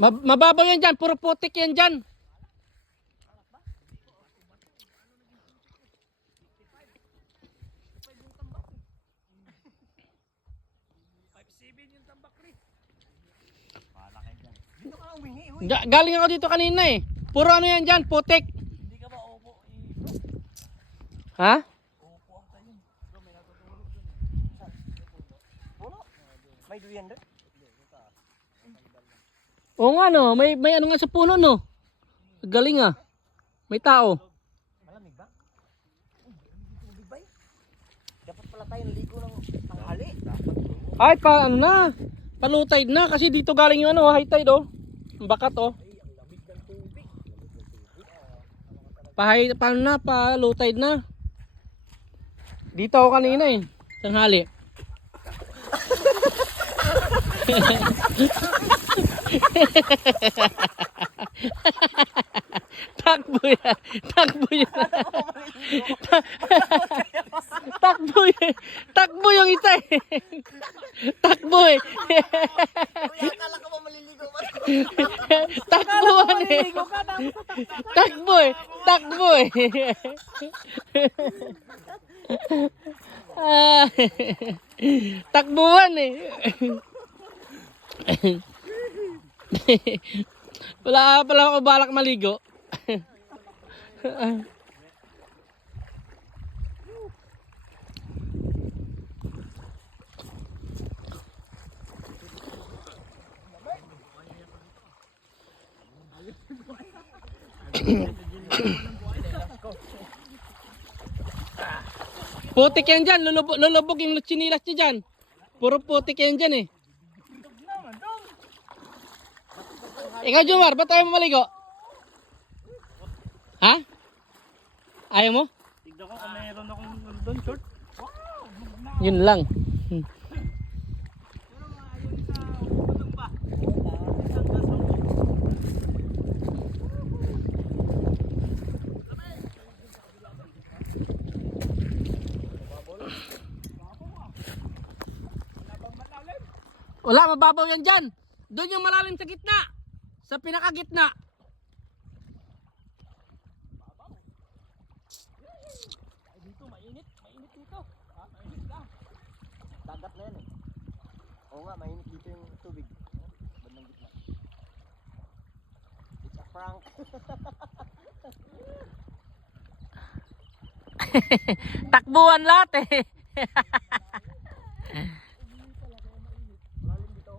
Mababaw yan dyan. Puro putik yan dyan. Galing ako dito kanina eh. Puro ano yan dyan, putik. Hindi ka ba opo? Ha? Opo ang tayo. May natutulog dun. Puno? May duyan doon? Oo nga no, may ano nga sa puno no. Galing ah. May tao. Malamig ba? Tubig ba? Dapat pala tayo naligo ng tanghali. Ay pa ano na. Palutide na kasi dito galing yung ano, high tide oh. Ang bakat oh. Ang lamig ng tubig. Paano na, pa low tide na. Dito ako kanina eh, tanghali. Takbo yan, takbo yan. Takbo yan, takbo yung isa eh. Takbo eh. Akala ko ba maliligo ba? Takbuhan eh. Takbo eh. Takbo eh. Takbuhan eh. Wala pala ako balak maligo. Putik yan dyan, lulubog yung chinilas niya dyan. Puro putik yan dyan eh. Ikaw Jomar, ba't tayo maligo? Ha? Ayaw mo? Tignan ko kung mayroon akong doon short. Yun lang. Wala, mababaw yan dyan. Doon yung malalim sa gitna. Sa pinakagitna. Ay dito, mainit. Mainit dito. Ha? Mainit na. Dagat na yan eh. Oo nga, mainit dito yung tubig. Bandang gitna. It's a prank. Takbuhan lahat eh. Malalim dito.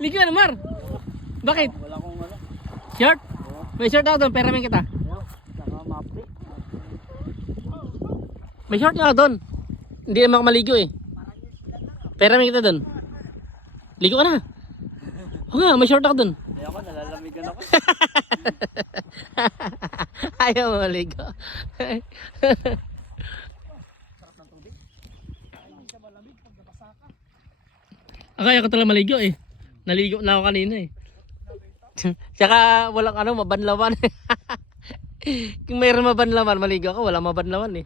Ligo na Mar. Bakit? Wala akong ano. Short? May short ako doon, peramin kita. Saka mapri. May short nga ako doon. Hindi naman ako maligo eh. Peramin kita doon. Ligo ka na. Oo nga, may short ako doon. Ay ako, nalalamigan ako. Ayaw mo maligo. Sarap ng tubig. Ay, hindi siya malamig pag nabasa ka. Ayaw ko talaga maligo eh. Naligo na ako kanina eh. Tsaka walang ano, mabanlawan. Kung mayroon mabanlawan, maligo ako, walang mabanlawan eh.